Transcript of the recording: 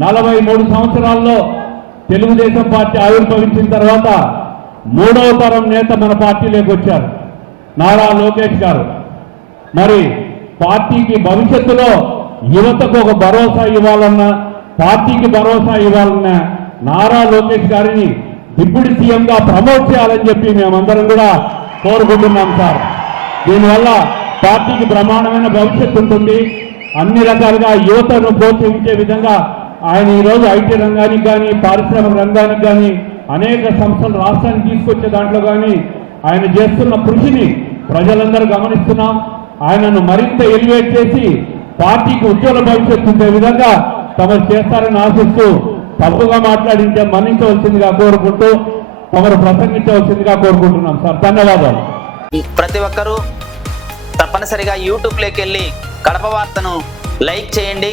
నలభై మూడు సంవత్సరాల్లో తెలుగుదేశం పార్టీ ఆవిర్భవించిన తర్వాత మూడవ తరం నేత మన పార్టీలోకి వచ్చారు. నారా లోకేష్ గారు. మరి పార్టీకి భవిష్యత్తులో యువతకు ఒక భరోసా ఇవ్వాలన్నా పార్టీకి భరోసా ఇవ్వాలన్నా నారా లోకేష్ గారిని డిప్యూటీ సీఎంగా ప్రమోట్ చేయాలని చెప్పి మేమందరం కూడా కోరుకుంటున్నాం సార్. దీనివల్ల పార్టీకి బ్రహ్మాండమైన భవిష్యత్తు ఉంటుంది. అన్ని రకాలుగా యువతను ప్రోత్సహించే విధంగా ఆయన ఈరోజు ఐటీ రంగానికి కానీ పారిశ్రామిక రంగానికి కానీ అనేక సంస్థలు రాష్ట్రానికి తీసుకొచ్చే దాంట్లో కానీ ఆయన చేస్తున్న కృషిని ప్రజలందరూ గమనిస్తున్నాం. ఆయనను మరింత ఎలివేట్ చేసి పార్టీకి ఉజ్వల భవిష్యత్తు ఉండే విధంగా తమరు చేస్తారని ఆశిస్తూ తప్పుగా మాట్లాడింటే మన్నించవలసిందిగా కోరుకుంటూ తమరు ప్రసంగించవలసిందిగా కోరుకుంటున్నాం సార్. ధన్యవాదాలు. ప్రతి ఒక్కరూ తప్పనిసరిగా యూట్యూబ్లోకి వెళ్ళి కడప వార్తను లైక్ చేయండి.